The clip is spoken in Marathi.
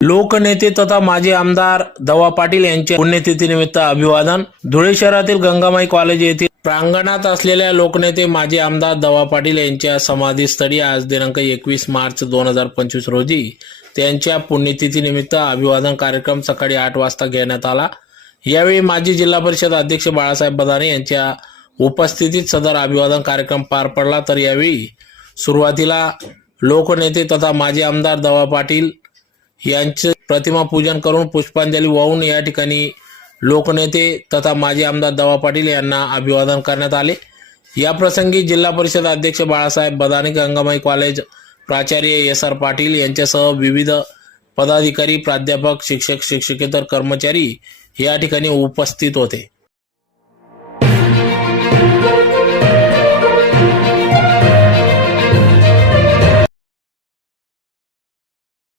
लोकनेते तथा माजी आमदार दवा पाटील यांच्या पुण्यतिथीनिमित्त अभिवादन। धुळे शहरातील गंगामाई कॉलेज येथील प्रांगणात असलेल्या लोकनेते माजी आमदार दवा पाटील यांच्या समाधीस्थळी आज दिनांक 21 मार्च 2025 रोजी त्यांच्या पुण्यतिथीनिमित्त अभिवादन कार्यक्रम सकाळी 8 वाजता घेण्यात आला। यावेळी माजी जिल्हा परिषद अध्यक्ष बाळासाहेब बदाने यांच्या उपस्थितीत सदर अभिवादन कार्यक्रम पार पडला। तर यावेळी सुरुवातीला लोकनेते तथा माजी आमदार दवा पाटील यांचे प्रतिमा पूजन करून पुष्पांजली वाहून या ठिकाणी लोकनेते तथा माजी आमदार दवा पाटील यांना अभिवादन करण्यात आले। या प्रसंगी जिल्हा परिषद अध्यक्ष बाळासाहेब बदाने, गंगामाई कॉलेज प्राचार्य SR पाटील यांच्यासह विविध पदाधिकारी, प्राध्यापक, शिक्षक, शिक्षकेतर कर्मचारी या ठिकाणी उपस्थित होते।